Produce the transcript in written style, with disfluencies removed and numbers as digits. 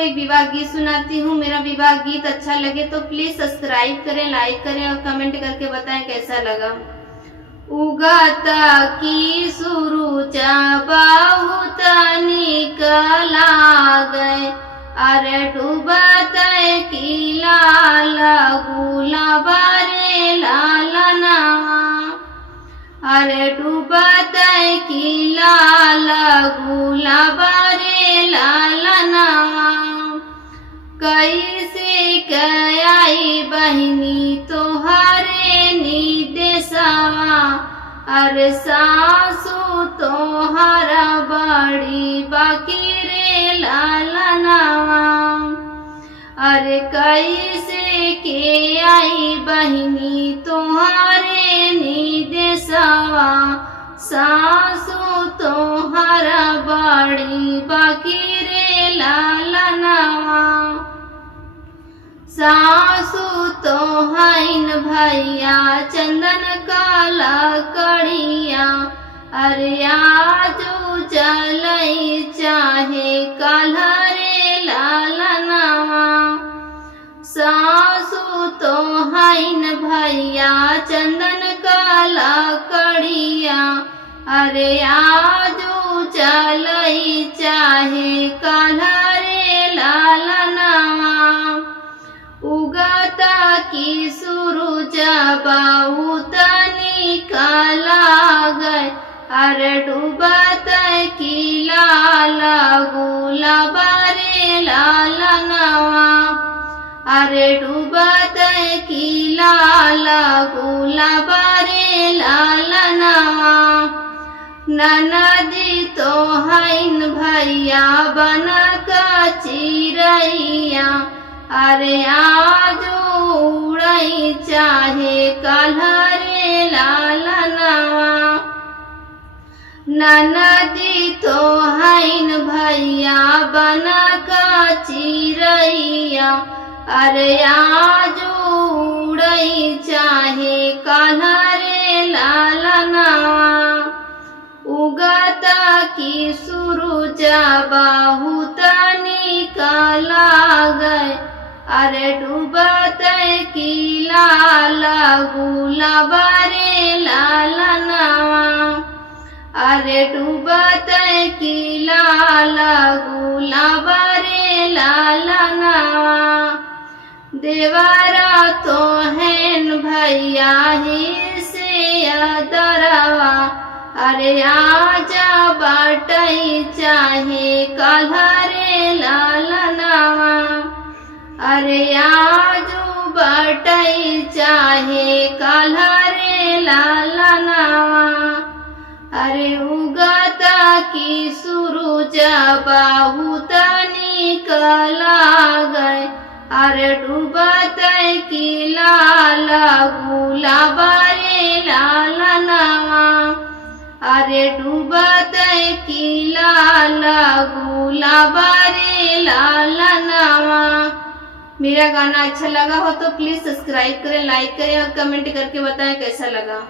एक विवाह गीत सुनाती हूँ। मेरा विवाह गीत अच्छा लगे तो प्लीज सब्सक्राइब करें, लाइक करें और कमेंट करके बताएं कैसा लगा। उगता की सुरुचा बहुत निकला गए, अरे डूबता की लाल गुलाबा रे लालनावा, अरे डूबता की लाल गुलाबा रे लालनावा। कैसे कयाई बहिनी तोहरे निदेशवा, अरे सासू तोहरा बड़ी बाकी रे लालनावा, अरे कैसे के आई बहिनी तोहरे निदेशवा, सासू तोहरा बड़ी बाकी रे लालनावा। सासू तो हईन भैया चंदन काला कड़िया, अरे आजू चलई चाहे काल्हा रे लालनावा। सासू तो हईन भैया चंदन काला कड़िया, अरे आजू चलई चाहे काल्हा रे लालनावा। उगता की सुरुज बहुत निकला गए, अरे डूबता की लाल गुलाबा रे लालनावा, अरे डूबता की लाल गुलाबा रे लालनावा। ननदी तो हईन भैया बना का चिरैया, अरे आज उड़ई चाहे काल्हा रे लालनावा। ननदी तो हईन भैया बना का चिरैया, अरे आज उड़ई चाहे काल्हा रे लालनावा। उगता की सुरुज बहुत निकला गए, अरे डूबता की लाल गुलाबा रे लालनावा, अरे डूबता की लाल गुलाबा रे लालनावा। देवरा तो हैन भैया ही से अदरवा, अरे आजा बाटई चाहे काल्हा रे लालनावा, अरे आजू बाटई चाहे काल्हा रे लालनावा। अरे उगता की सुरुज बहुत निकला गए, अरे डूबता की लाल गुलाबा रे लालनावा, अरे डूबता की लाल गुलाबा रे लालनावा। मेरा गाना अच्छा लगा हो तो प्लीज सब्सक्राइब करें, लाइक करें और कमेंट करके बताएं कैसा लगा।